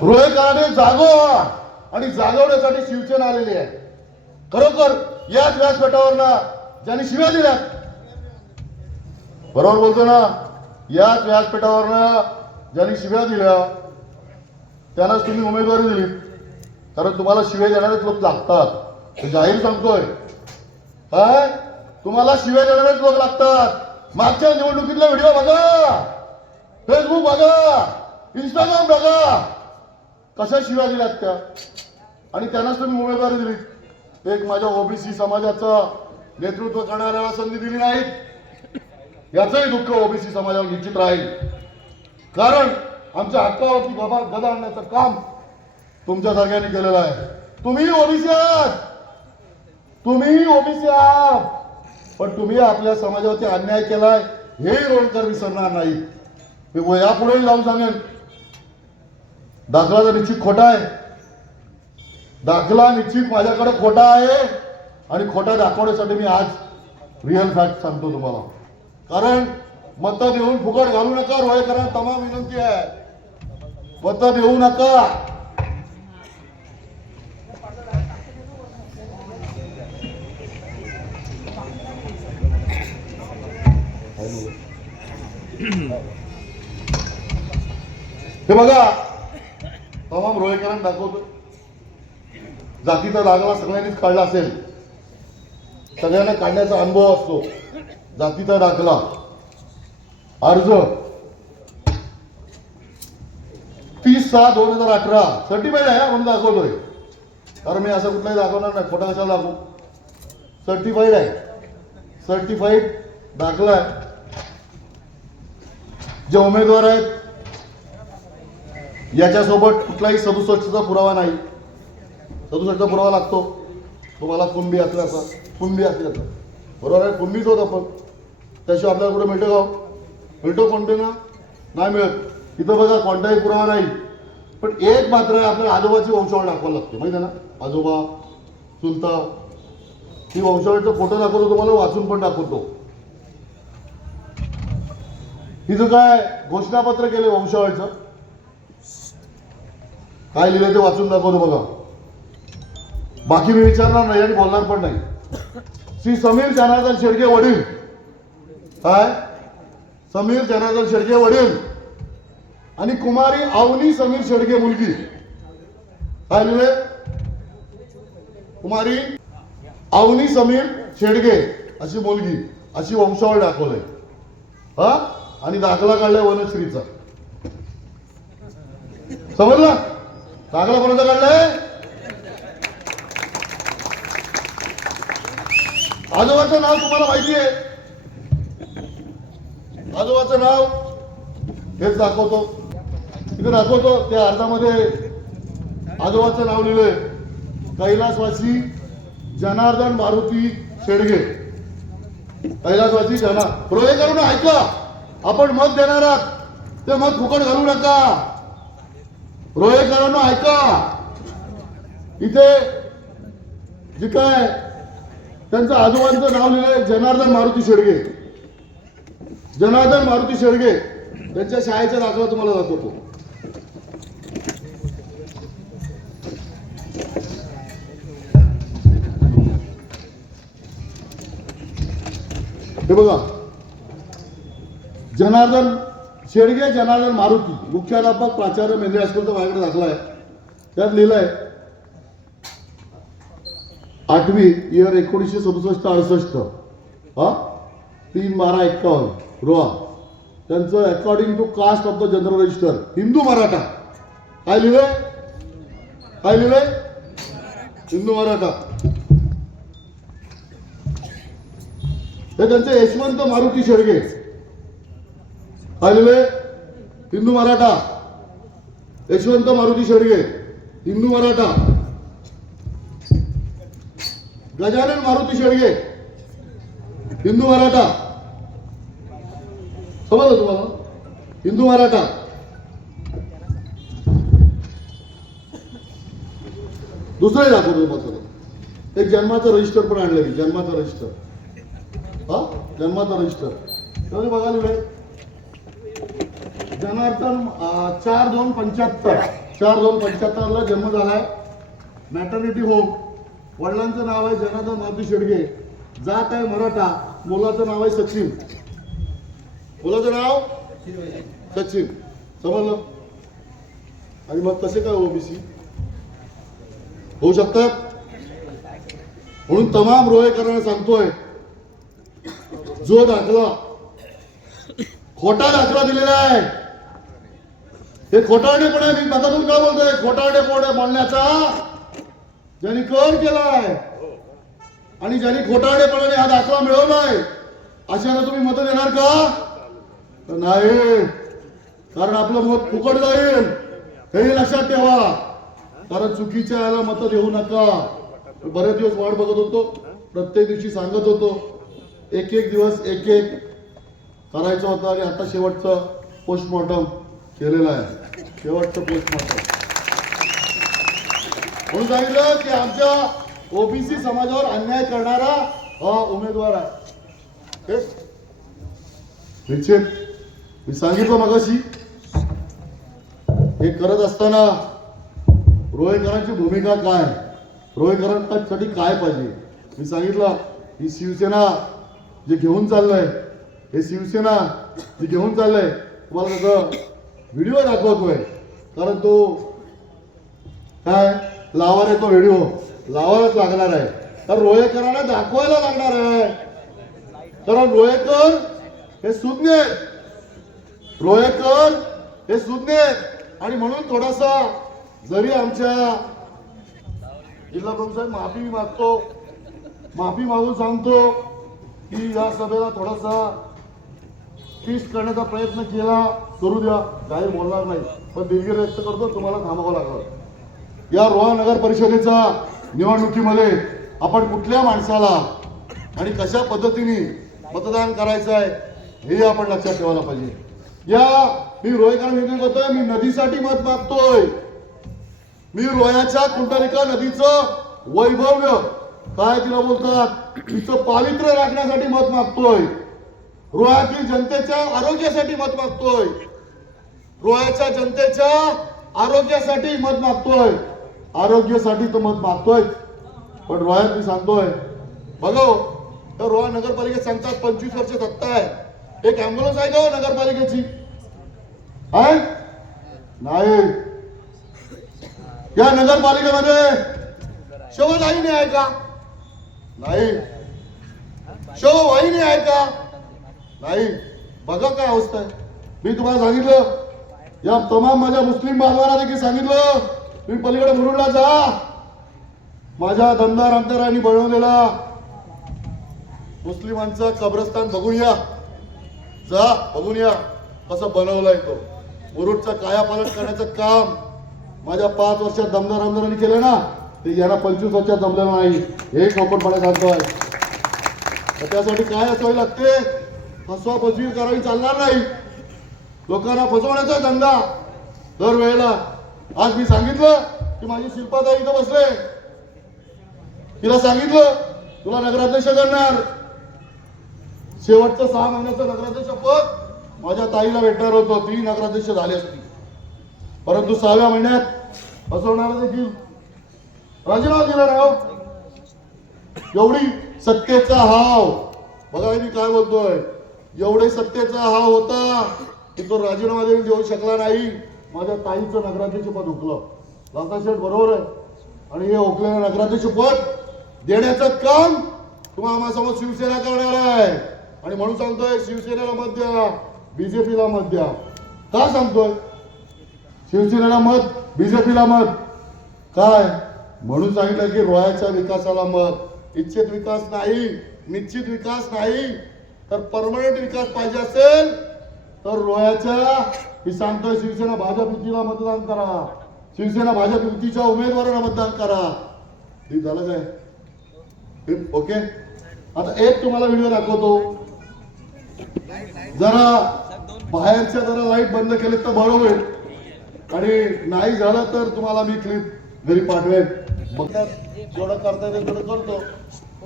रोहेकरांनी जागो आणि जागवण्यासाठी शिवसेना आलेली आहे. खरोखर याच व्यासपीठावरनं ज्यांनी शिव्या दिल्या, बरोबर बोलतो ना, याच व्यासपीठावरनं ज्यांनी शिव्या दिल्या त्यांनाच तुम्ही उमेदवारी दिली. कारण तुम्हाला शिव्या देणारेच लोक लागतात, हे जाहीर सांगतोय. काय तुम्हाला शिव्या देणारेच लोक लागतात. मागच्या निवडणुकीतला व्हिडिओ बघा, फेसबुक बघा, इंस्टाग्राम बघा, कशा शिव्या दिल्यात त्या, आणि त्यांनाच तुम्ही उमेदवारी दिली. एक माझ्या ओबीसी समाजाचं नेतृत्व करणाऱ्याला संधी दिली नाही, याचंही दुःख ओबीसी समाजावर निश्चित राहील. कारण आमच्या हक्कावरती बाबा गदा आणण्याचं काम तुमच्या सगळ्यांनी केलेलं आहे. तुम्ही ओबीसी आहात, तुम्ही ओबीसी आहात, पण तुम्ही आपल्या समाजावरती अन्याय केलाय हे रोहकर विसरणार नाही. मी यापुढेही जाऊन सांगेन, दाखला तर निश्चित खोटा आहे, दाखला निश्चित माझ्याकडे खोटा आहे, आणि खोटा दाखवण्यासाठी मी आज रिअल फॅक्ट सांगतो तुम्हाला. कारण मतं देऊन फुकट घालू नका, रोहेकरांना तमाम विनंती आहे, मतं देऊ नका. हे बघा, तमाम रोहेकरांना दाखवतो. जातीचा दाखला सगळ्यांनीच काढला असेल, सगळ्यांना काढण्याचा अनुभव असतो. जातीचा दाखला अर्ज 30/6/2018 सर्टिफाईड आहे म्हणून दाखवतोय. कारण मी असं कुठलाही दाखवणार नाही, खोटा कशाला दाखवू. सर्टिफाईड आहे, सर्टिफाईड दाखला आहे. जे उमेदवार आहेत याच्यासोबत कुठलाही 67चा पुरावा नाही. 67चा पुरावा लागतो तुम्हाला, कुणबी असल्याचा, कुणबी असल्याचा, बरोबर आहे, कुणबीच होत आपण. त्याशिवाय आपल्याला कुठे मिळतो का? मिळतो कोणते ना, नाही मिळत. इथं बघा कोणताही पुरावा नाही. पण एक मात्र आहे, आपल्याला आजोबाची वंशावळ दाखवायला लागते, माहिती आहे ना, आजोबा चुलता, ही वंशावळीचा फोटो दाखवतो तुम्हाला, वाचून पण दाखवतो. हिचं काय घोषणापत्र केले वंशावळीचं, काय लिहिलं ते वाचून दाखवतो बघा. बाकी मी विचारणार नाही आणि बोलणार पण नाही. श्री समीर जनार्दन शेडगे वडील, काय समीर जनार्दन शेडगे वडील आणि कुमारी अवनी समीर शेडगे मुलगी, काय लिहिले, कुमारी अवनी समीर शेडगे अशी मुलगी, अशी वंशावळ दाखवलंय. हा, आणि दाखला काढलाय वनश्रीचा. समजला? दाखला कोणाचा काढलाय? आजोबाचं नाव तुम्हाला माहिती आहे, आजोबाचं नाव हेच दाखवतो, तिथे दाखवतो. त्या अर्जामध्ये आजोबाचं नाव लिहिलंय, कैलासवासी जनार्दन मारुती शेडगे. कैलासवासी जना. रोहे करून ऐका, आपण मत देणार आहात ते मत फुकट घालू नका. रोहेकरांनो ऐका, इथे जे काय त्यांचं आजोबांचं नाव लिहिलंय जनार्दन मारुती शेडगे, जनार्दन मारुती शेडगे, त्यांच्या शाळेचा दाखला तुम्हाला दाखवतो. हे बघा, जनार्दन शेडगे जनार्दन मारुती, मुख्याध्यापक प्राचार्य मेंद्रे हायस्कूलचा माझ्याकडे दाखला आहे. त्यात लिहिलंय 8वी इयर 1967-68, हा 3/12/51 रोहा. त्यांचं according to caste of the general register Hindu Maratha. काय लिहिलंय, काय लिहिलंय, हिंदू मराठा. हे त्यांचे यशवंत मारुती शेडगे, काय लिहिलंय, हिंदू मराठा. यशवंत मारुती शेडगे हिंदू मराठा. गजानन मारुती शेडगे हिंदू मराठा. समजलं तुम्हाला, हिंदू मराठा. दुसरंही दाखवतो तुम्हाला, एक जन्माचं रजिस्टर पण आणलं मी, जन्माचं रजिस्टर, हा जन्माचं रजिस्टर. त्यामध्ये बघा लिहिलंय जनार्दन 4/2/75 4/2/75 जन्म झालाय. Maternity home. वडिलांचं नाव आहे जनार्दन मारुती शेडगे. जात आहे मराठा. मुलाचं नाव आहे सचिन. मुलाचं नाव सचिन. समजलं? आणि मग कसे काय ओबीसी होऊ शकतात? म्हणून तमाम रोहेकरांना सांगतोय, जो दाखला खोटा दाखला दिलेला आहे हे खोटारडेपणा आहे. मी मतातून का बोलतोय? खोटारडेपणा बोलण्याचा ज्यांनी कर केलाय आणि ज्यांनी खोटारडेपणाने हा दाखला मिळवलाय अशाला तुम्ही मत देणार का? तर नाही. कारण आपलं मत फुकट जाईल हे लक्षात ठेवा. कारण चुकीच्या याला मत देऊ नका. बरेच दिवस वाट बघत होतो. प्रत्येक दिवशी सांगत होतो. एक एक दिवस एक एक करायचं होतं आणि आता शेवटचं पोस्टमॉर्टम केलेलं आहे. शेवटचं पोस्टमॉर्टम म्हणून सांगितलं की आमच्या ओबीसी समाजावर अन्याय करणारा हा उमेदवार आहे. निश्चित मी सांगितलं मगाशी, हे करत असताना रोहेकरांची भूमिका काय, रोहेकरांसाठी काय पाहिजे मी सांगितलं. ही शिवसेना जे घेऊन चाललंय, हे शिवसेना जे घेऊन चाललंय तुम्हाला त्याचा व्हिडिओ दाखवतोय. कारण तो काय लावा रे, तो व्हिडिओ लावायलाच लागणार आहे. तर रोहेकरांना दाखवायला लागणार आहे. कारण रोहेकर हे सुज्ञ आहेत. रोहेकर हे सुज्ञ आहेत. आणि म्हणून थोडासा जरी आमच्या जिल्हा प्रमुख साहेब माफी मागून सांगतो की या सभेला थोडासा ट्विस्ट करण्याचा प्रयत्न केला, करू द्या, काही बोलणार नाही. पण दिलगिरी व्यक्त करतो, तुम्हाला थांबावं लागलं. या रोहा नगर परिषदेच्या निवडणुकीमध्ये आपण कुठल्या माणसाला आणि कशा पद्धतीने मतदान करायचं आहे हे आपण लक्षात ठेवायला पाहिजे. मी रोहेकर विनंती करतोय, मी नदीसाठी मत मागतोय. मी रोह्याच्या कुंडलिका नदीचं वैभव्य काय तिला बोलतात तिचं पावित्र्य राखण्यासाठी मत मागतोय. रोह्यातील जनतेच्या आरोग्यासाठी मत मागतोय. रोह्याच्या जनतेच्या आरोग्यासाठी मत मागतोय. आरोग्यासाठी तर मत मागतोय. पण रोह्यात मी सांगतोय बघा, तर रोहा नगरपालिकेत सांगतात 25 वर्ष सत्ता आहे. एक अँब्युलन्स आहे का नगरपालिकेची? आहे नाही. या नगरपालिकेमध्ये शववाहिनी आहे का? नाही. शववाहिनी आहे का? नाही. बघा काय अवस्था आहे. मी तुम्हाला सांगितलं, या तमाम माझ्या मुस्लिम बांधवांना देखील सांगितलं, तुम्ही पलीकडे मुरुडला जा. माझ्या दमदार आमदारांनी बनवलेला मुस्लिमांचा कब्रस्तान बघून या. जा बघून या कसं बनवलंय तो. मुरुडचा कायापालट करण्याचं काम माझ्या 5 वर्षात दमदार आमदारांनी केलं ना, ते यांना 25 वर्षात जमलेलं नाही. हे खोपटपणा सांगतोय. त्यासाठी काय असावे लागते? फसवाफसवी करावी चालणार नाही. लोकांना फसवण्याचा धंदा दरवेळेला. आज मी सांगितलं की माझी शिल्पाताई इथं बसले, तिला सांगितलं तुला नगराध्यक्ष करणार. शेवटचं 6 महिन्याचं नगराध्यक्ष पद माझ्या ताईला भेटणार होतं, ती नगराध्यक्ष झाली असती. परंतु 6व्या महिन्यात फसवणारा देखील राजीनामा दिला राव. एवढी सत्तेचा हाव बघा, मी काय बोलतोय, एवढे सत्तेचा हाव होता की तो राजीनामा देऊ शकला नाही. माझ्या ताईचं नगराध्यक्ष पद हुकलं. लालताशेठ बरोबर आहे. आणि हे हुकलेलं नगराध्यक्ष पद देण्याचं काम तुम्हाला समोर शिवसेना करणार आहे. आणि म्हणून सांगतोय शिवसेनेला मत द्या, बीजेपीला मत द्या. का सांगतोय शिवसेनेला मत, बीजेपीला मत? काय म्हणून सांगितलं की रोह्याच्या विकासाला मत. इच्छित विकास नाही, निश्चित विकास नाही, तर परमनंट विकास पाहिजे असेल तर रोह्याच्या, मी सांगतोय शिवसेना भाजप युतीला मतदान करा. शिवसेना भाजप युतीच्या उमेदवारांना मतदान करा. ठीक झालं काय? ओके. आता एक तुम्हाला व्हिडिओ दाखवतो. जरा बाहेरच्या जरा लाईट बंद केले तर बरं होईल. आणि नाही झालं तर तुम्हाला मी क्लिप घरी पाठवेन. जेवढं करता येईल तेवढं करतो.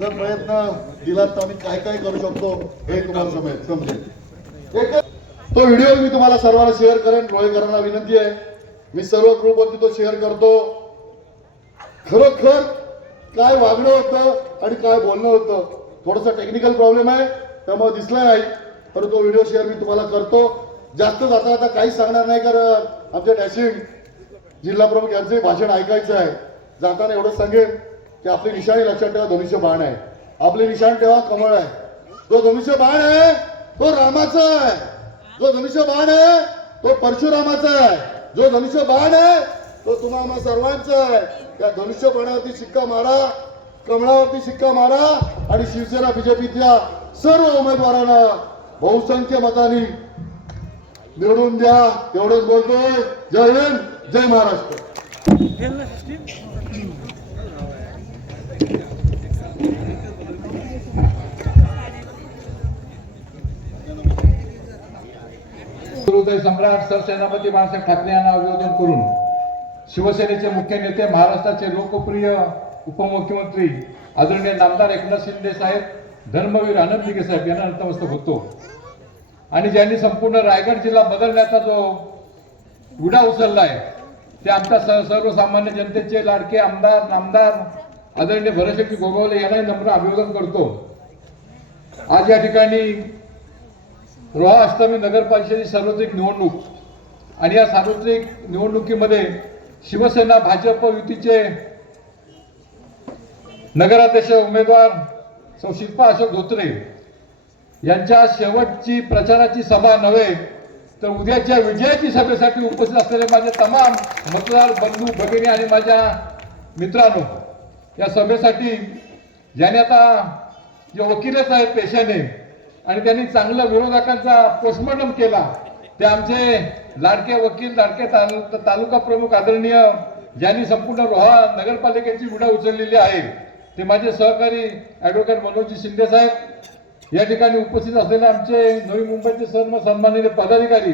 जर प्रयत्न दिला तर आम्ही काय काय करू शकतो हे तुम्हाला समजेल. एक तो व्हिडिओ मी तुम्हाला सर्वांना शेअर करेन. रोहेकरांना विनंती आहे मी सर्व ग्रुपवरती तो शेअर करतो. खरोखर काय वागणं होतं आणि काय बोलणं होतं, थोडासा टेक्निकल प्रॉब्लेम आहे त्यामुळे दिसला नाही, पण तो व्हिडिओ शेअर मी तुम्हाला करतो. जास्त जाता आता काहीच सांगणार नाही, कारण आमच्या डॅशिंग जिल्हा प्रमुख यांचे भाषण ऐकायचं आहे. जाताना एवढंच सांगेन की आपली निशाणी लक्षात ठेवा, धनुष्य बाण आहे. आपली निशाण ठेवा कमळ आहे. जो धनुष्य बाण आहे तो रामाचा आहे. जो धनुष्य बाण आहे तो परशुरामाचा आहे. जो धनुष्य बाण आहे तो तुम्हाला सर्वांचा आहे. त्या धनुष्य बाणावरती शिक्का मारा, कमळावरती शिक्का मारा आणि शिवसेना बीजेपीच्या सर्व उमेदवारांना बहुसंख्य मतांनी निवडून द्या. एवढंच बोलतोय. जय हिंद, जय महाराष्ट्र. हृदय सम्राट सरसेनापती बाळासाहेब ठाकरे यांना अभिवादन करून शिवसेनेचे मुख्य नेते, महाराष्ट्राचे लोकप्रिय उपमुख्यमंत्री आदरणीय नामदार एकनाथ शिंदे साहेब, धर्मवीर आनंद दिघे साहेब यांना नतमस्तक होतो. आणि ज्यांनी संपूर्ण रायगड जिल्हा बदलण्याचा जो विडा उचललाय ते आमच्या सर्वसामान्य जनतेचे लाडके आमदार नामदार आदरणीय भरतशेट्टी गोगावले यांना नम्र अभिवादन करतो. आज या ठिकाणी रोहा अष्टमी नगर परिषदेची सार्वत्रिक निवडणूक आणि या सार्वत्रिक निवडणुकीमध्ये शिवसेना भाजप युतीचे नगराध्यक्ष उमेदवार सौ शिल्पा अशोक धोत्रे यांच्या शेवटची प्रचाराची सभा नव्हे तर उद्याच्या विजयाची सभेसाठी उपस्थित असलेले माझे तमाम मतदार बंधू भगिनी आणि माझ्या मित्रांनो, या सभेसाठी ज्याने आता जे वकीलच आहेत पेशाने आणि त्यांनी चांगला विरोधकांचा पोस्टमॉर्टम केला ते आमचे लाडके वकील, लाडके तालुका प्रमुख आदरणीय ज्यांनी संपूर्ण रोहा नगरपालिकेची विडा उचललेली आहे ते माझे सहकारी ॲडव्होकेट मनोजी शिंदे साहेब, या ठिकाणी उपस्थित असलेले आमचे नवी मुंबईचे सर्व सन्माननीय पदाधिकारी,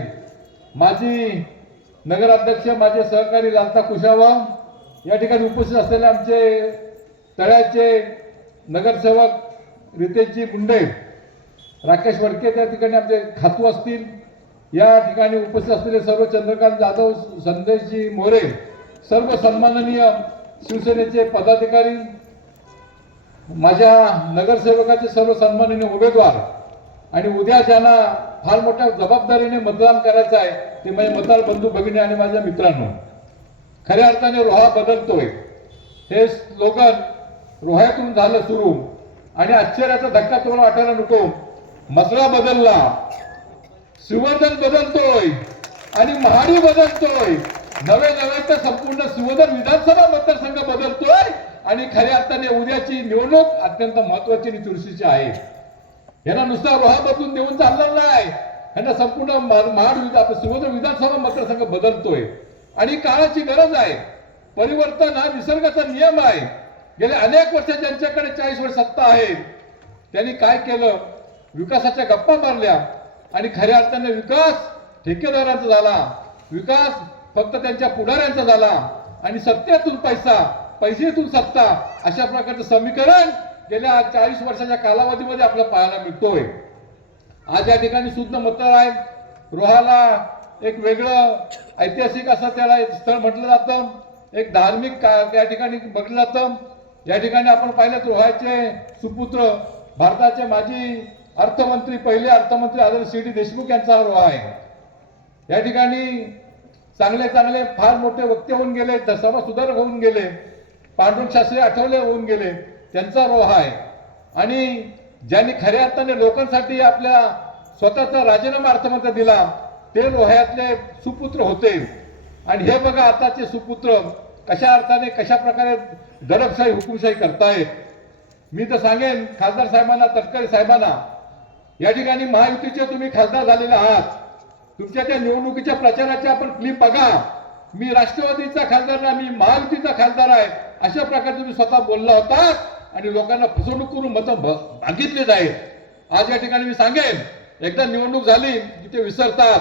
माजी नगराध्यक्ष माझे सहकारी लालता कुशावा, या ठिकाणी उपस्थित असलेले आमचे तळ्याचे नगरसेवक रितेशजी मुंडे, राकेश वडके त्या ठिकाणी आमचे खातू असतील, या ठिकाणी उपस्थित असलेले सर्व चंद्रकांत जाधव, संदेशजी मोरे, सर्व सन्माननीय शिवसेनेचे पदाधिकारी, माझ्या नगरसेवकाचे सर्व सन्माननीय उमेदवार आणि उद्या ज्यांना फार मोठ्या जबाबदारीने मतदान करायचं आहे ते माझे मतदार बंधू भगिनी आणि माझ्या मित्रांनो, खऱ्या अर्थाने रोहा बदलतोय हे स्लोगन रोह्यातून झालं सुरू आणि आश्चर्याचा धक्का तुम्हाला वाटायला नको. मसळा बदलला, शिवधन बदलतोय आणि महाडी बदलतोय, नवे तर संपूर्ण शिवधन विधानसभा मतदारसंघ बदलतोय आणि खऱ्या अर्थाने उद्याची निवडणूक अत्यंत महत्वाची आणि चुरशीची आहे. यांना नुसता रोहा बदलून देऊन चालणार नाही, यांना संपूर्ण महाड शिवधन विधानसभा मतदारसंघ बदलतोय आणि काळाची गरज आहे. परिवर्तन हा निसर्गाचा नियम आहे. गेले अनेक वर्ष ज्यांच्याकडे 40 वर्ष सत्ता आहे त्यांनी काय केलं, विकासाच्या गप्पा मारल्या आणि खऱ्या अर्थाने विकास ठेकेदारांचा झाला, विकास फक्त त्यांच्या पुढाऱ्यांचा झाला आणि सत्तेतून पैसा, पैसेतून सत्ता, अशा प्रकारचं समीकरण गेल्या 40 वर्षाच्या कालावधीमध्ये आपल्याला पाहायला मिळतोय. आज या ठिकाणी शुद्ध मतदार आहेत. रोहाला एक वेगळं ऐतिहासिक असं त्याला स्थळ म्हटलं जातं, एक धार्मिक या ठिकाणी बघलं जातं. या ठिकाणी आपण पाहिलं रोहाचे सुपुत्र भारताचे माजी अर्थमंत्री, पहिले अर्थमंत्री आदरणीय सी.डी. देशमुख यांचा हा रोहा आहे. या ठिकाणी चांगले चांगले फार मोठे वक्ते होऊन गेले, सभा सुधारक होऊन गेले, पांडुरंग शास्त्री आठवले होऊन गेले, त्यांचा रोहा आहे. आणि ज्यांनी खऱ्या अर्थाने लोकांसाठी आपल्या स्वतःचा राजीनामा अर्थमंत्री दिला ते रोह्यातले सुपुत्र होते. आणि हे बघा आताचे सुपुत्र कशा अर्थाने कशा प्रकारे दडपशाही हुकुमशाही करतायत. मी तर सांगेन खासदार साहेबांना, तटकरे साहेबांना, या ठिकाणी महायुतीचे तुम्ही खासदार झालेले आहात, तुमच्या त्या निवडणुकीच्या प्रचाराचे आपण क्लिप बघा. मी राष्ट्रवादीचा खासदार ना, मी महायुतीचा खासदार आहे, अशा प्रकारे तुम्ही स्वतः बोलला होता आणि लोकांना फसवणूक करून मतं मागितले आहेत. आज या ठिकाणी मी सांगेन एकदा निवडणूक झाली की ते विसरतात.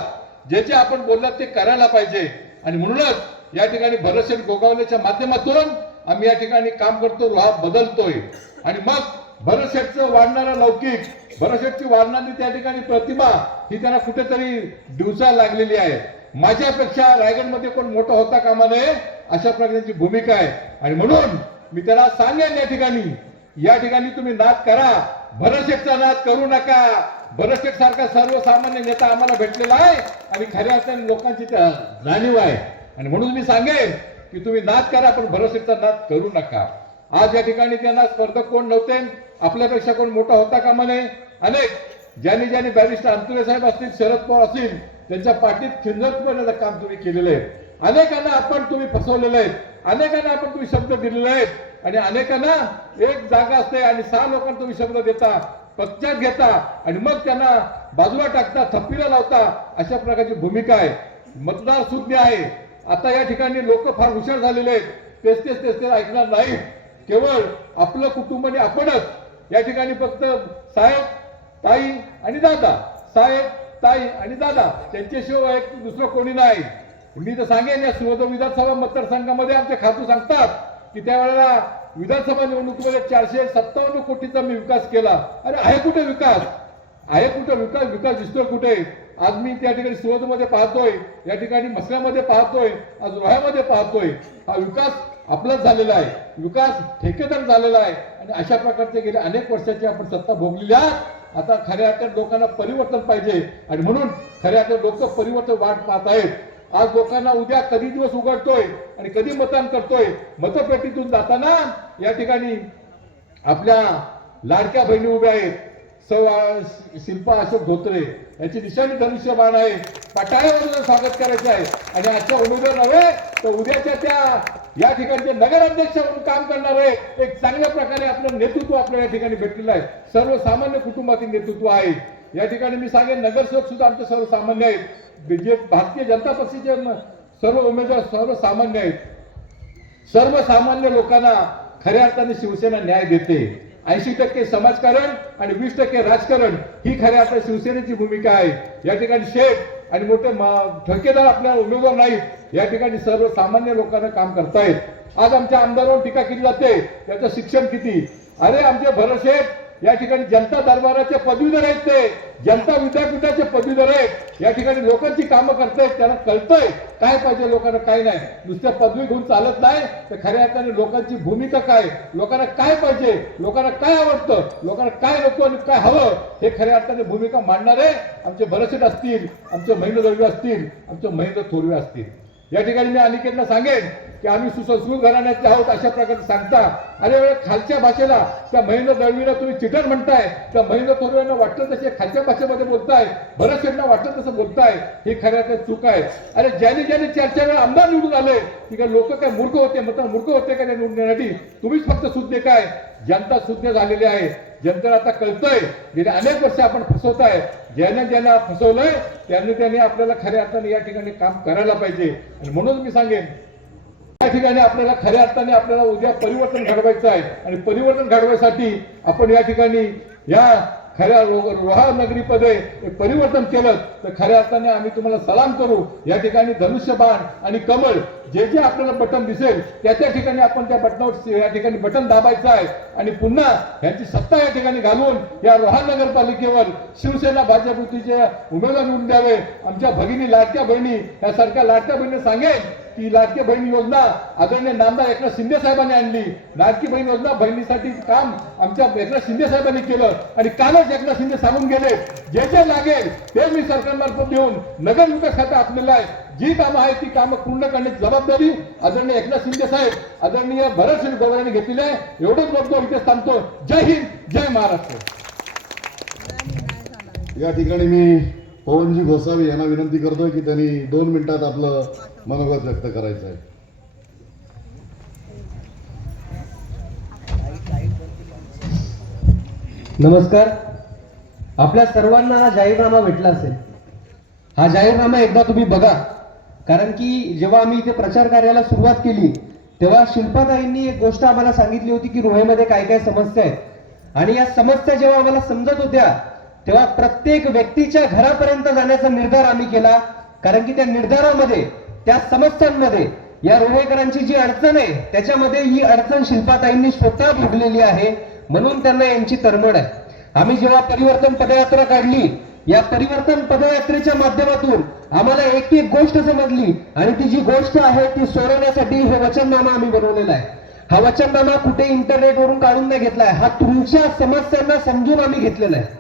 जे जे आपण बोललात ते करायला पाहिजे आणि म्हणूनच या ठिकाणी भरतशेठ गोगावलेच्या माध्यमातून आम्ही या ठिकाणी काम करतो, रोहा बदलतोय. आणि मग भरतशेठचं वाढणारा लौकिक, भरतशेठची वाढणारी त्या ठिकाणी प्रतिभा ही त्यांना कुठेतरी दिवसा लागलेली आहे. माझ्यापेक्षा रायगडमध्ये कोण मोठा होता कामा नये, अशा प्रकारची भूमिका आहे. आणि म्हणून मी त्याला सांगेन या ठिकाणी तुम्ही नाद करा, भरतशेठचा नाद करू नका. भरतशेठ सारखा सर्वसामान्य नेता आम्हाला भेटलेला आहे आणि खऱ्या अर्थाने लोकांची जाणीव आहे. आणि म्हणून मी सांगेन की तुम्ही नाद करा, पण भरतशेठचा नाद करू नका. आज या ठिकाणी त्यांना स्पर्धक कोण नव्हते, आपल्यापेक्षा कोण मोठा होता कामा नये. अनेक ज्यांनी बॅरिस्टर अंतुले साहेब असतील, शरद पवार असतील, त्यांच्या पाठीत खिंजत काम तुम्ही केलेलं आहे. अनेकांना आपण तुम्ही फसवलेलं आहे, अनेकांना आपण तुम्ही शब्द दिलेले आहेत आणि अनेकांना एक जागा असते आणि 6 लोकांना तुम्ही शब्द देता, पक्षात घेता आणि मग त्यांना बाजूला टाकता, थप्पीला लावता. अशा प्रकारची भूमिका आहे. मतदार सुज्ञ आहे. आता या ठिकाणी लोक फार हुशार झालेले आहेत. तेच ऐकणार नाही. केवळ आपलं कुटुंब आणि आपणच या ठिकाणी फक्त साहेब, ताई आणि दादा, साहेब, ताई आणि दादा, त्यांच्याशिवाय दुसरं कोणी नाही. मी तर सांगेन या सुवर्ण विधानसभा मतदारसंघामध्ये आमचे खातू सांगतात की त्यावेळेला विधानसभा निवडणुकीमध्ये 457 कोटीचा मी विकास केला. अरे आहे कुठे विकास? विकास दिसतोय कुठे? आज मी त्या ठिकाणी सुवर्ण पाहतोय, या ठिकाणी मसल्यामध्ये पाहतोय, आज रोह्यामध्ये पाहतोय. हा विकास आपलाच झालेला आहे, विकास ठेकेदार झालेला आहे. आणि अशा प्रकारचे गेले अनेक वर्षाची आपण सत्ता भोगलेली आहात. आता खऱ्या अर्थात लोकांना परिवर्तन पाहिजे आणि म्हणून खऱ्या अर्थात लोक परिवर्तन वाट पाहत आहेत. आज लोकांना उद्या कधी दिवस उघडतोय आणि कधी मतदान करतोय. मतपेटीतून जाताना या ठिकाणी आपल्या लाडक्या बहिणी उभ्या आहेत. शिल्पा अशोक धोत्रे यांची निशाणी धनुष्यबाण आहे. पटाळ्यावरून स्वागत करायचं आहे आणि आजच्या उमेदवार नव्हे तर उद्याच्या त्या या ठिकाणचे नगराध्यक्ष म्हणून काम करणारे एक चांगल्या प्रकारे आपलं नेतृत्व आपल्या या ठिकाणी भेटलेलं आहे. सर्वसामान्य कुटुंबातील नेतृत्व आहे. या ठिकाणी मी सांगेन नगरसेवक सुद्धा आमचे सर्वसामान्य आहेत. भारतीय जनता पक्षाचे सर्व उमेदवार सर्वसामान्य आहेत. सर्वसामान्य लोकांना खऱ्या अर्थाने शिवसेना न्याय देते. 80% समाजकारण आणि 20% राजकारण ही खऱ्या अर्थाने शिवसेनेची भूमिका आहे. या ठिकाणी शेठ आणि मोठे ठेकेदार आपल्याला उमेदवार नाहीत. या ठिकाणी सर्वसामान्य लोकांना काम करतायत. आज आमच्या आमदारांवर टीका केली जाते त्याचं शिक्षण किती. अरे आमचे भरतशेठ या ठिकाणी जनता दरबाराचे पदवीधर आहेत, ते जनता विद्यापीठाचे पदवीधर आहेत. या ठिकाणी लोकांची कामं करतायत, त्यांना कळतंय काय पाहिजे लोकांना काय नाही. नुसत्या पदवी घेऊन चालत नाही तर खऱ्या अर्थाने लोकांची भूमिका काय, लोकांना काय पाहिजे, लोकांना काय आवडतं, लोकांना काय नको आणि काय हवं हे खऱ्या अर्थाने भूमिका मांडणारे आमचे भरतशेठ असतील, आमचे महेंद्र दळवी असतील, आमचे महेंद्र थोरवे असतील. या ठिकाणी मी अनिकेतला सांगेन की आम्ही सुसंस्कृत घराण्याचे आहोत अशा प्रकारे सांगता. अरे वेळ खालच्या भाषेला त्या महेंद्र दळवीला तुम्ही चिटर म्हणताय, त्या महेंद्र थोरवेंना वाटलं तसे खालच्या भाषेमध्ये बोलताय, भरतशेठना वाटलं तसं बोलताय, हे खऱ्या अर्थात चूक आहे. अरे ज्याने 4 वेळा आमदार निवडून आले की काय लोक काय मूर्ख होते, मतलब मूर्ख होते का निवडून येण्यासाठी? तुम्हीच फक्त सुज्ञ काय, जनता सुज्ञ झालेली आहे. जनतेला आता कळतंय गेले अनेक वर्ष आपण फसवताय. ज्यांना फसवलंय त्यांनी आपल्याला खऱ्या अर्थाने या ठिकाणी काम करायला पाहिजे. आणि म्हणून मी सांगेन या ठिकाणी आपल्याला खऱ्या अर्थाने आपल्याला उद्या परिवर्तन घडवायचं आहे आणि परिवर्तन घडवायसाठी आपण या ठिकाणी या खऱ्या रोहा नगरीमध्ये परिवर्तन केलं तर खऱ्या अर्थाने आम्ही तुम्हाला सलाम करू. या ठिकाणी धनुष्यबाण आणि कमळ जे आपल्याला बटन दिसेल त्या ठिकाणी आपण त्या बटनावर या ठिकाणी बटन दाबायचं आहे आणि पुन्हा यांची सत्ता या ठिकाणी घालून या रोहा नगरपालिकेवर शिवसेना भाजप युतीचे उमेदवार निवडून द्यावे. आमच्या भगिनी लाडक्या बहिणी यासारख्या लाडक्या बहिणी सांगेन की लाडकी बहीण योजना आदरणीय नामदार एकनाथ शिंदे साहेबांनी आणली. लाडकी बहीण योजना बहिणीसाठी काम आमच्या एकनाथ शिंदे साहेबांनी केलं आणि कालच एकनाथ शिंदे सांगून गेले जे लागेल ते मी सरकारमार्फत देऊन नगर विकास खातं आपल्याला आहे. जी कामं आहेत ती कामं पूर्ण करण्याची जबाबदारी आदरणीय एकनाथ शिंदे साहेब, आदरणीय भरतशेठ गवळ्यांनी घेतलेली आहे. एवढंच बोलतो, इथे थांबतो. जय हिंद, जय महाराष्ट्र. या ठिकाणी मी पवनजी गोसावी यांना विनंती करतोय की त्यांनी 2 मिनिटात आपलं मनोगत व्यक्त करायचं आहे. नमस्कार. आपल्या सर्वांना हा जाहीरनामा भेटला असेल. हा जाहीरनामा एकदा तुम्ही बघा, कारण की जेव्हा आम्ही इथे प्रचार कार्याला सुरुवात केली तेव्हा शिल्पाताईंनी एक गोष्ट आम्हाला सांगितली होती की रोह्यामध्ये काय काय समस्या आहेत आणि या समस्या जेव्हा आम्हाला समजत होत्या तेव्हा प्रत्येक व्यक्तीच्या घरापर्यंत जाण्याचा निर्धार आम्ही केला. कारण की त्या निर्धारामध्ये, त्या समस्यांमध्ये या रोहेकरांची जी अडचण आहे त्याच्यामध्ये ही अडचण शिल्पाताईंनी स्वतः भोगलेली आहे, म्हणून त्यांना यांची तरमड आहे. आम्ही जेव्हा परिवर्तन पदयात्रा काढली या परिवर्तन पदयात्रेच्या माध्यमातून आम्हाला एक एक गोष्ट समजली आणि ती जी गोष्ट आहे ती सोडवण्यासाठी हे वचननामा आम्ही बनवलेला आहे. हा वचननामा कुठे इंटरनेटवरून काढून नाही घेतलाय, हा तुमच्या समस्यांना समजून आम्ही घेतलेला आहे.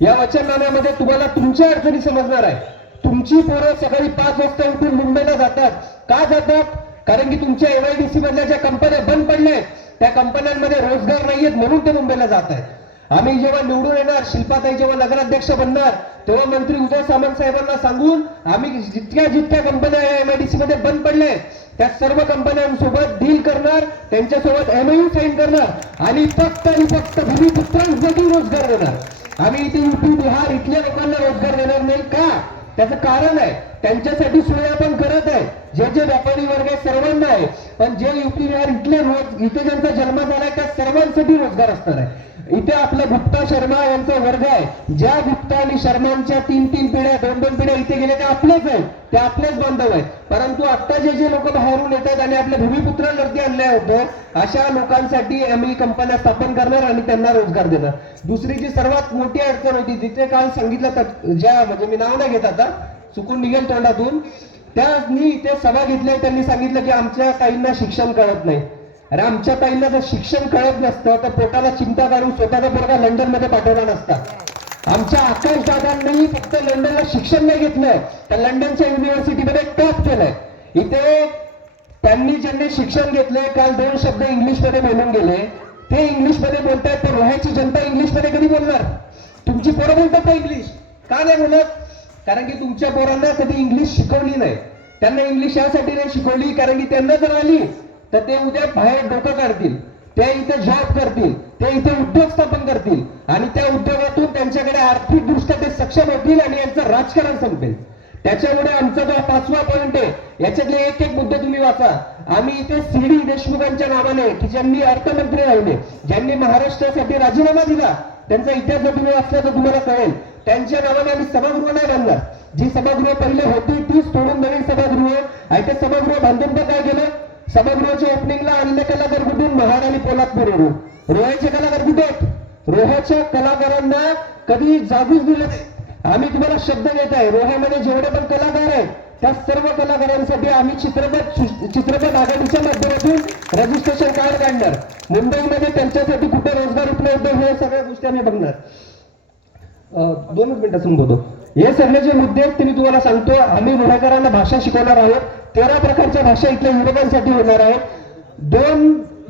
या वचननाम्यामध्ये तुम्हाला तुमच्या अडचणी समजणार आहे. तुमची पोरं सकाळी 5 वाजता उठून मुंबईला जातात. का जातात? कारण की तुमच्या MIDC मधल्या ज्या कंपन्या बंद पडल्या आहेत त्या कंपन्यांमध्ये रोजगार नाहीयेत म्हणून ते मुंबईला जात आहेत. आम्ही जेव्हा निवडून येणार, शिल्पाताई जेव्हा नगराध्यक्ष बनणार, तेव्हा मंत्री उदय सामंत साहेबांना सांगून आम्ही जितक्या कंपन्या MIDC मध्ये बंद पडल्या आहेत त्या सर्व कंपन्यांसोबत डील करणार, त्यांच्यासोबत MOU साईन करणार आणि फक्त भूमिपुत्रांसाठी रोजगार देणार. आम्ही इथे UP बिहार इथल्या लोकांना रोजगार देणार नाही. का? त्याचं कारण आहे, त्यांच्यासाठी सोय आपण करत आहे. जे व्यापारी वर्ग आहे सर्वांना आहे, पण जे UP बिहार इथे ज्यांचा जन्म झालाय त्या सर्वांसाठी रोजगार असणार आहे. इथे आपला गुप्ता शर्मा यांचा वर्ग आहे. ज्या गुप्ता आणि शर्मांच्या 3 पिढ्या 2 पिढ्या इथे गेल्या त्या आपलेच आहेत, ते आपलेच बांधव आहेत. परंतु आता जे लोक बाहेरून येतात आणि आपल्या भूमिपुत्रांवरती आणले होते अशा लोकांसाठी आम्ही कंपन्या स्थापन करणार आणि त्यांना रोजगार देणार. दुसरी जी सर्वात मोठी अडचण होती तिथे काल सांगितलं, ज्या म्हणजे मी नाव नाही घेत आता, चुकून निघेल तोंडातून, त्यांनी इथे सभा घेतली. त्यांनी सांगितलं की आमच्या ताईंना शिक्षण कळत नाही. अरे आमच्या ताईंना जर शिक्षण कळत नसतं तर पोटाला चिंता काढून स्वतःचा पोरगा लंडनमध्ये पाठवला नसता. आमच्या आकाश दादांनी फक्त लंडनला शिक्षण नाही घेतलंय, तर लंडनच्या युनिव्हर्सिटीमध्ये टॉप केलंय. इथे त्यांनी ज्यांनी शिक्षण घेतलंय, काल 2 शब्द इंग्लिशमध्ये बोलून गेले, ते इंग्लिशमध्ये बोलतायत. तर रोह्याची जनता इंग्लिशमध्ये कधी बोलणार? तुमची पोरं बोलतात का इंग्लिश? का नाही बोलत? कारण की तुमच्या पोरांना कधी इंग्लिश शिकवली नाही. त्यांना इंग्लिश यासाठी नाही शिकवली कारण की त्यांना जर आली तर ते उद्या बाहेर डोकं काढतील, ते इथे जॉब करतील, ते इथे उद्योग स्थापन करतील आणि त्या उद्योगातून त्यांच्याकडे आर्थिक दृष्ट्या ते सक्षम होतील आणि यांचं राजकारण संपेल. त्याच्यामुळे आमचा जो 5वा पॉईंट आहे, याच्यातले एक मुद्दे तुम्ही वाचा. आम्ही इथे CD देशमुखांच्या नावाने, की ज्यांनी अर्थमंत्री राहिले, ज्यांनी महाराष्ट्रासाठी राजीनामा दिला, त्यांचा इतिहास जर तुम्ही वाचला तर तुम्हाला कळेल, त्यांच्या नावाने आम्ही सभागृह नाही बांधणार. जी सभागृह पहिले होती तीच तोडून नवीन सभागृह आहे. ते सभागृह बांधून तर काय केलं? सभागृहाच्या ओपनिंगला आणले कलाकार कुठून? महाड आणि पोलादपूरवरून. रोह्याचे कलाकार कुठे आहेत? रोह्याच्या कलाकारांना कधी जागूच दिलं नाही. आम्ही तुम्हाला शब्द देत आहे, रोह्यामध्ये जेवढे पण कलाकार आहेत त्या सर्व कलाकारांसाठी आम्ही चित्रपट आघाडीच्या माध्यमातून रजिस्ट्रेशन कार्ड काढणार. मुंबईमध्ये त्यांच्यासाठी कुठे रोजगार उपलब्ध हे सगळ्या गोष्टी आम्ही बघणार. 2 मिनिटं संपवतो. हे सगळे जे मुद्दे आहेत ते मी तुम्हाला सांगतो. आम्ही रोहेकरांना भाषा शिकवणार आहोत. 13 प्रकारच्या भाषा इथल्या युवकांसाठी होणार आहेत.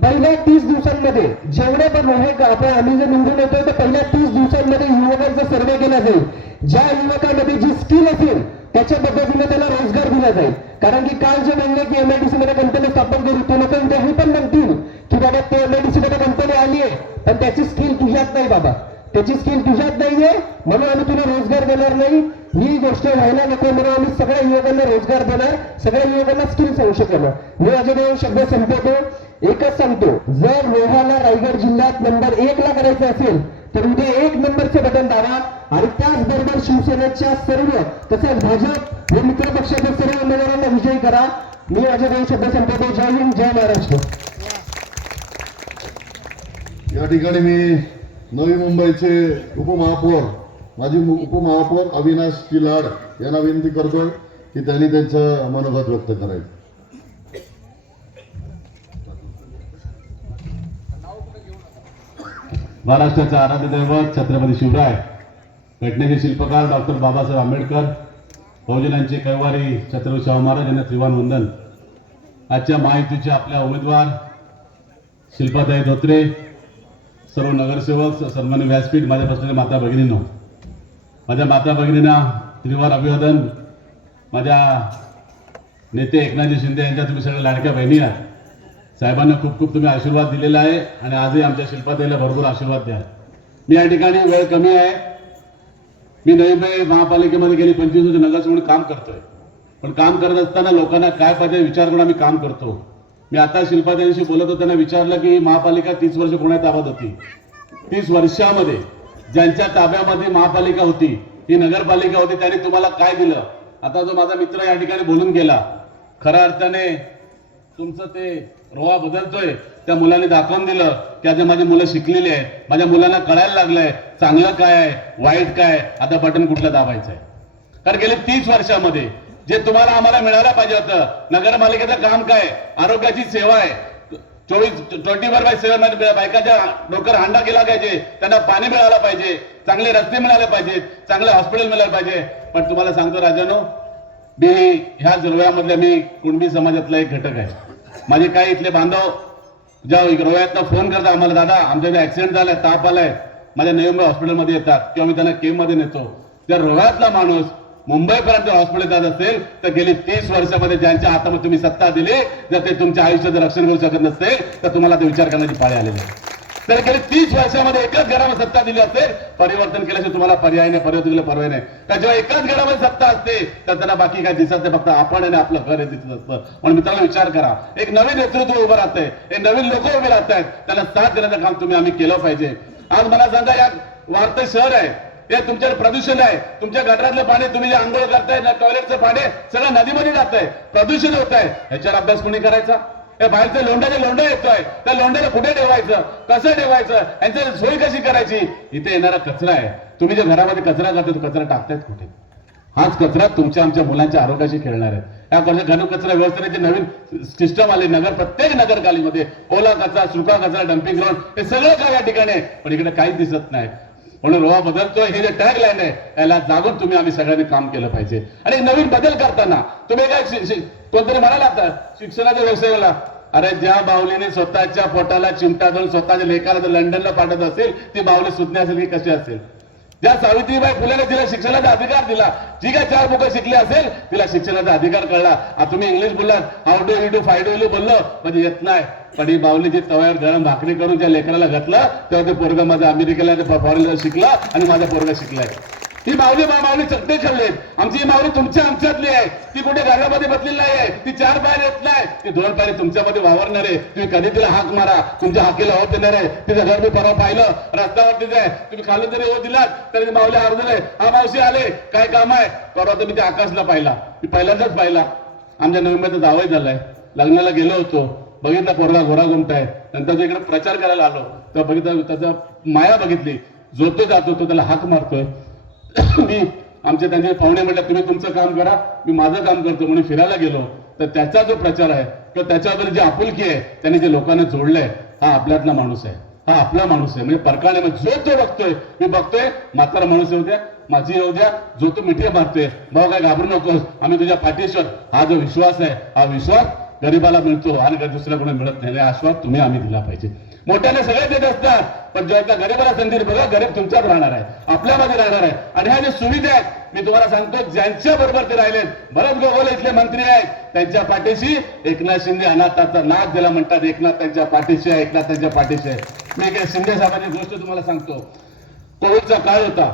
पहिल्या 30 दिवसांमध्ये जेवढे पण आपण आम्ही जे निवडून येतोय तर पहिल्या 30 दिवसांमध्ये युवकांचा सर्वे केला जाईल. ज्या युवकांमध्ये जी स्किल असेल त्याच्या पद्धतीने त्याला रोजगार दिला जाईल. कारण की काल जे म्हणले की MIDC मध्ये कंपनी स्थापन करू, ते लोक तेही पण म्हणतील की बाबा ते MIDC मध्ये कंपनी आली आहे पण त्याची स्किल तुझ्यात नाही बाबा, त्याची स्किल तुझ्यात नाहीये म्हणून आम्ही तुला रोजगार देणार नाही. ही गोष्ट व्हायला नको म्हणून आम्ही सगळ्या युवकांना रोजगार देणार, सगळ्या युवकांना स्किल सांगू शकणार. मी माझे 2 शब्द संपवतो. एकच सांगतो, जर रोह्याला रायगड जिल्ह्यात नंबर 1 ला करायचं असेल तर उद्या 1 नंबरचे बटन दाबा आणि त्याचबरोबर शिवसेनेच्या सर्व तसंच भाजप व मित्र पक्षाच्या सर्व उमेदवारांना विजयी करा. मी माझे 2 शब्द संपवतो. जय हिंद, जय महाराष्ट्र. या ठिकाणी मी नवी मुंबईचे उपमहापौर, माजी उपमहापौर अविनाश किलाड यांना विनंती करतोय की त्यांनी त्यांचं मनोगत व्यक्त करायचं. महाराष्ट्राचे आराध्य दैवत छत्रपती शिवराय, घटनेचे शिल्पकार डॉक्टर बाबासाहेब आंबेडकर, बहुजनांचे कैवारी छत्रपती शाहू महाराज यांना त्रिवान वंदन. आजच्या महायुतीचे आपल्या उमेदवार शिल्पाताई धोत्रे, सर्व नगरसेवक, सन्मान्य व्यासपीठ, माझ्या बसलेल्या माता भगिनींनो, माझ्या माता भगिनींना त्रिवार अभिवादन. माझ्या नेते एकनाथजी शिंदे यांच्या तुम्ही सगळ्या लाडक्या बहिणी आहात. साहेबांना खूप खूप तुम्ही आशीर्वाद दिलेला आहे आणि आजही आमच्या शिल्पाताईला भरपूर आशीर्वाद द्या. मी या ठिकाणी वेळ कमी आहे. मी नवी मुंबई महापालिकेमध्ये गेली 25 वर्ष नगरसेवक म्हणून काम करतोय, पण काम करत असताना लोकांना काय पाहिजे विचार करून आम्ही काम करतो. मी आता शिल्पाताईंशी बोलत होतो, त्यांना विचारलं की महापालिका 30 वर्ष कोणा ताब्यात होती? 30 वर्षामध्ये ज्यांच्या ताब्यामध्ये महापालिका होती, ही नगरपालिका होती, त्यांनी तुम्हाला काय दिलं? आता जो माझा मित्र या ठिकाणी बोलून गेला, खऱ्या अर्थाने तुमचं ते रोहा बदलतोय त्या मुलांनी दाखवून दिलं की आता माझी मुलं शिकलेली आहेत, माझ्या मुलांना कळायला लागलंय चांगलं काय आहे वाईट काय आहे, आता बटन कुठलं दाबायचं आहे. कारण गेले 30 वर्षामध्ये जे तुम्हाला आम्हाला मिळायला पाहिजे होतं, नगरपालिकेचं काम काय, आरोग्याची सेवा आहे, 24/7 मध्ये बायकाच्या डोक्यावर हांडा गेला पाहिजे, त्यांना पाणी मिळालं पाहिजे, चांगले रस्ते मिळाले पाहिजेत, चांगले हॉस्पिटल मिळालं पाहिजे. पण तुम्हाला सांगतो राजानो, मी ह्या रोह्यामधल्या मी कुणबी समाजातला एक घटक आहे. माझे काही इथले बांधव ज्या रोह्यातनं फोन करतात आम्हाला, दादा आमच्या इथे ऍक्सिडेंट झालाय, ताप आलाय, माझ्या नवी मुंबई हॉस्पिटलमध्ये येतात किंवा मी त्यांना केम मध्ये नेतो. त्या रोह्यातला माणूस मुंबईपर्यंत हॉस्पिटल जात असेल तर गेली 30 वर्षामध्ये ज्यांच्या हातामध्ये तुम्ही सत्ता दिली, जर ते तुमच्या आयुष्याचं रक्षण करू शकत नसते तर तुम्हाला ते विचार करण्याची पाळी आलेली आहे. तर गेली 30 वर्षामध्ये एकाच घरामध्ये सत्ता दिली असेल, परिवर्तन केल्याशिवाय तुम्हाला पर्याय नाही, परिवर्तन केलं पर्याय नाही. का जेव्हा एकाच घरामध्ये सत्ता असते तर त्यांना बाकी काय दिसत नाही, फक्त आपण आणि आपलं घर हे दिसत असतं. म्हणून मित्रांनो विचार करा, एक नवीन नेतृत्व उभं राहतंय, एक नवीन लोक उभे राहत आहेत, त्यांना साथ देण्याचं काम तुम्ही आम्ही केलं पाहिजे. आज मला सांगा, या वाढतं शहर आहे, हे तुमच्याकडे प्रदूषण आहे, तुमच्या गटारातलं पाणी तुम्ही जे आंघोळ करताय ना, टॉयलेटचं पाणी सगळं नदीमध्ये जात आहे, प्रदूषण होत आहे. ह्याच्यावर अभ्यास कोणी करायचा? हे बाहेरचं लोंढा येतोय, त्या लोंढ्याला कुठे ठेवायचं, कसं ठेवायचं, यांची सोय कशी करायची? इथे येणारा कचरा आहे, तुम्ही जे घरामध्ये कचरा करता तो कचरा टाकतायत कुठे? हाच कचरा तुमच्या आमच्या मुलांच्या आरोग्याशी खेळणार आहे. या घन कचरा व्यवस्थेची नवीन सिस्टम आली, प्रत्येक नगरपालिकेमध्ये ओला कचरा, सुका कचरा, डम्पिंग ग्राउंड हे सगळं काय या ठिकाणी आहे, पण इकडे काहीच दिसत नाही. म्हणून रोहा बदलतोय हे जे टॅग लाईन आहे याला जागून तुम्ही आम्ही सगळ्यांनी काम केलं पाहिजे. आणि नवीन बदल करताना तुम्ही काय कोणतरी म्हणाला आता शिक्षणाच्या व्यवसायाला, अरे ज्या बावलीने स्वतःच्या पोटाला चिमटा देऊन स्वतःच्या लेकाला जर लंडनला पाठवत असेल, ती बावली सुज्ञ असेल की कशी असेल? ज्या सावित्रीबाई फुलेने तिला शिक्षणाचा अधिकार दिला, जी काय 4 बुकं शिकली असेल तिला शिक्षणाचा अधिकार कळला. आता तुम्ही इंग्लिश बोललात, how do you do, five do you बोललो म्हणजे येत नाही, पण ही बावली जी तव्यावर गरम भाकरी करून ज्या लेकराला घातलं तेव्हा ते पोरगा माझा अमेरिकेला फॉरेनला शिकला आणि माझा पोरगा शिकलाय. ही माऊली चट्टे खाल्लेत. आमची ही माऊली आमच्यातली आहे, ती कुठे घरामध्ये बसलेली नाही आहे, ती 4 पायरी येत नाही, ती 2 पायरी तुमच्यामध्ये वावरणार आहे. तुम्ही कधी तिला हाक मारा, तुमच्या हाकेला होत देणार आहे. तिचं घर मी परवा पाहिलं, रस्त्यावरतीच आहे, तुम्ही खाली जरी हो दिलात तरी माऊली अर्धले, हा मावशी आले, काय काम आहे? परवा तर मी त्या आकाशला पाहिला, मी पहिल्यांदाच पाहिला. आमच्या नवीन जावई झालाय, लग्नाला गेलो होतो, बघितला पोरगा घोरा गुमटाय. नंतर जो इकडे प्रचार करायला आलो तेव्हा बघितलं, त्याचा माया बघितली, जो तो जातो तो त्याला हाक मारतोय. मी आमच्या त्यांचे पाहुणे म्हटलं तुम्ही तुमचं काम करा, मी माझं काम करतो म्हणून फिरायला गेलो. तर त्याचा जो प्रचार आहे किंवा त्याच्याबद्दल जी आपुलकी आहे त्याने जे लोकांना जोडलंय, हा आपल्यातला माणूस आहे, हा आपला माणूस आहे. म्हणजे परकाने जो तो बघतोय, मी बघतोय म्हातारा माणूस येऊ द्या, माझी येऊ द्या, जो तो मिठी मारतोय, भाऊ काय घाबरू नकोस, आम्ही तुझ्या पाठीशी. हा जो विश्वास आहे, हा विश्वास गरीबाला मिळतो आणि दुसऱ्या कोणी मिळत नाही. आश्वास तुम्ही आम्ही दिला पाहिजे. मोठ्याने सगळे देत असतात, पण जेव्हा गरीबाला संधी बघा, गरीब तुमच्यात राहणार आहे, आपल्यामध्ये राहणार आहे. आणि ह्या ज्या सुविधा आहेत, मी तुम्हाला सांगतो, ज्यांच्या बरोबर ते राहिलेत, भरत गोगोले इथले मंत्री आहेत, त्यांच्या पाठीशी एकनाथ शिंदे, अनाथाचा नाथ ज्याला म्हणतात, एकनाथ त्यांच्या पाठीशी आहे, एकनाथ त्यांच्या पाठीशी आहे. मी एक शिंदे साहेबांची गोष्ट तुम्हाला सांगतो. कोविडचा काळ होता,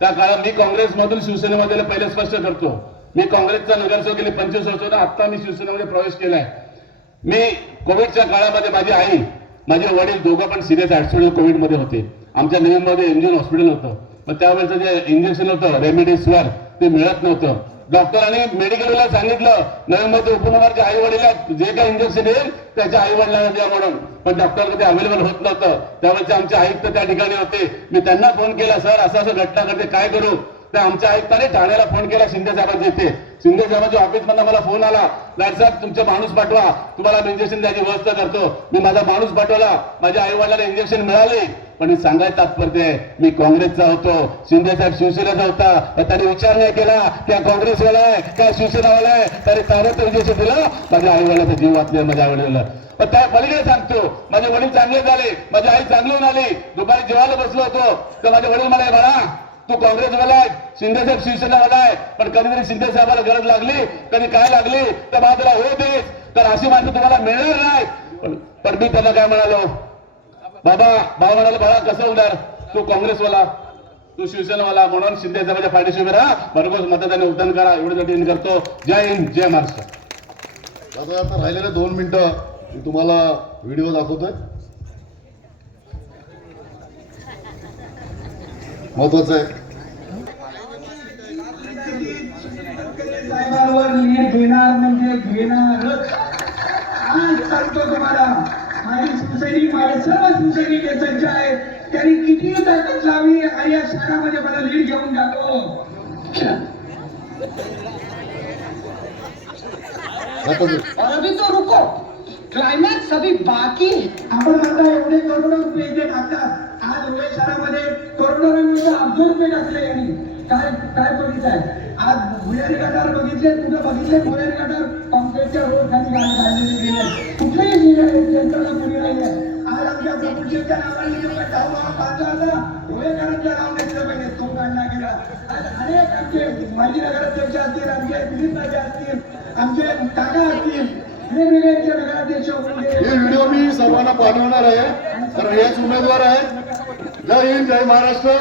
त्या काळात मी काँग्रेसमधून शिवसेनेमध्ये पहिले स्पष्ट करतो, मी काँग्रेसचा नगरसेवक गेली 25 वर्ष, आता मी शिवसेनेमध्ये प्रवेश केलाय. मी कोविडच्या काळामध्ये माझी आई, माझे वडील दोघं पण सिरियस ऍक्सिडेंट कोविडमध्ये होते. आमच्या नवीनमध्ये इंजिन हॉस्पिटल होतं, पण त्यावेळेचं जे इंजेक्शन होतं रेमडेसिवीर ते मिळत नव्हतं. डॉक्टरांनी मेडिकलला सांगितलं नवीनमध्ये उपनगरच्या आई वडिला जे काही इंजेक्शन येईल त्याच्या आई वडिलांना द्या म्हणून, पण डॉक्टर कधी अवेलेबल होत नव्हतं. त्यावेळेचे आमचे आयुक्त त्या ठिकाणी होते. मी त्यांना फोन केला, सर असं असं घटना घडते, काय करू? तर आमच्या आयुक्ताने ठाण्याला फोन केला, शिंदे साहेबांच्या इथे. शिंदे साहेबांच्या ऑफिसमधून मला फोन आला, साहेब तुमचा माणूस पाठवा, तुम्हाला इंजेक्शन द्यायची व्यवस्था करतो. मी माझा माणूस पाठवला, माझ्या आई वडिलांना इंजेक्शन मिळाले. पण सांगायचं तात्पर्य आहे, मी काँग्रेसचा होतो, शिंदे साहेब शिवसेनेचा होता, तर त्यांनी विचार नाही केला त्या काँग्रेसवाला आहे काय शिवसेनावाला आहे, त्याने तारच इंजेक्शन दिलं, माझ्या आई वडिलांचा जीव वाचले. माझ्या आई वडिलांना त्या पलीकडे सांगतो, माझे वडील चांगले झाले, माझी आई चांगली होऊन आली. दुपारी जेवायला बसलो होतो तर माझे वडील मला म्हणा, तू काँग्रेसवाला आहे, शिंदे साहेब शिवसेनावाला आहे, पण कधीतरी शिंदे साहेबाला गरज लागली, कधी काय लागली तर मला तुला हो देस, तर अशी माणसं तुम्हाला मिळणार नाही. पण मी त्यांना काय म्हणालो, बाबा म्हणाले, बाळा कसं होणार, तू काँग्रेसवाला, तू शिवसेनावाला, म्हणून शिंदे साहेबांच्या पाठीशी उभे राहा, भरघोस मतदान उद्यान करा, एवढं करतो. जय हिंद, जय महाराष्ट्र. आता राहिलेले 2 मिनिटं मी तुम्हाला व्हिडिओ दाखवतोय, महत्वाचं आहे. साहेबांवर निर्णय घेणार म्हणजे घेणारच. सांगतो तुम्हाला, माझे शिवसैनिक, माझे सर्व शिवसैनिक हे सज्ज आहेत. त्यांनी किती ताकद लावली आणि या शहरामध्ये मला लीड घेऊन जातो. और अभी तो रुको, क्लाइमॅक्स अभी बाकी है. आपण म्हणता एवढे करोडो रुपये इथे टाकतात. आज धुळे शहरामध्ये करोडो रुपये अब्ज रुपये टाकले यांनी. काय काय बघितलंय आज? भुयारी गटार बघितले, कुठं बघितले भुयारी गटार? कॉन्क्रीटच्या रोड खाली गाडी काढलेली गेले, कुठेही जनतेला कोणी नाही आहे. आज आमच्या प्रभूजीच्या नावाने जो काही डाव बांधला होता, धुळेकरांच्या नाव घेतलं पाहिजे, तो काढला गेला. आज अनेक आमचे माजी नगराध्यक्ष असतील, आमचे दिलीप राजे असतील, आमचे काका असतील, वेगवेगळ्या नगराध्यक्ष होऊन हे गेले. व्हिडिओ मी सर्वांना पाठवणार आहे, कारण हेच उमेदवार आहेत. जय हिंद, जय महाराष्ट्र.